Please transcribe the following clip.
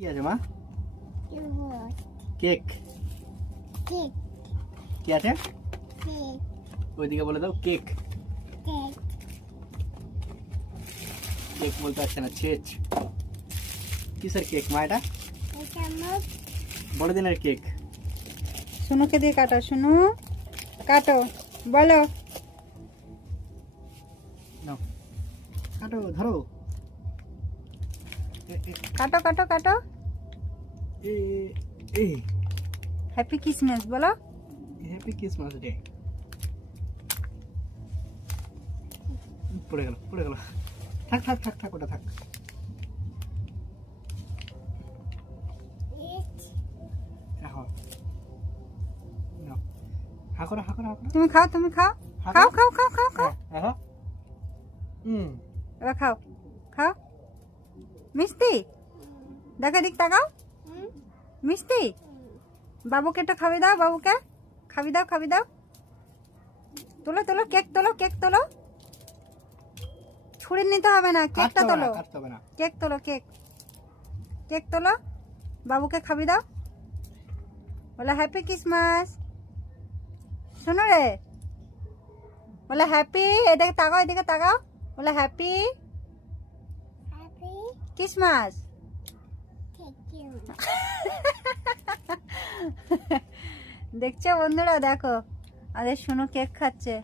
কি আছে মা? কেক। কি আছে? ওইদিকে বলে দাও কেক। কেক বলতে পারছে না, ছেচ। কিসের কেক মা এটা? বড়দিনের কেক। শুনুকে দিয়ে কাটো, শুনু কাটো, বলো। নাও কাটো, ধরো। কাটো কাটো কাটো। এই হ্যাপি ক্রিসমাস বলো। Happy Christmas day. পড়ে গেল, পড়ে গেল। থাক থাক থাক থাক, ওটা থাক। রাখো। নাও। হা করো, হা করো, হা করো। তুমি খাও, তুমি খাও, খাও খাও খাও খাও খাও। রাখো। এবার খাও, খাও। মিষ্টি দেখো, দিক তাকাও। মিষ্টি বাবুকে একটু খাবি দাও, বাবুকে খাবি দাও, খাবি দাও। তোলো তোলো, কেক তোলো, কেক তোলো। ছুরি নিতে হবে না, কেকটা তোলো। কাটতে হবে না। কেক তোলো, কেক কেক তোলো, বাবুকে খাবি দাও। বলে হ্যাপি ক্রিসমাস। শোনো রে, বলে হ্যাপি, এদিকে তাকাও, এদিকে তাকাও। বলে হ্যাপি ক্রিসমাস। দেখছো বন্ধুরা, দেখো আমাদের সোনু কেক খাচ্ছে।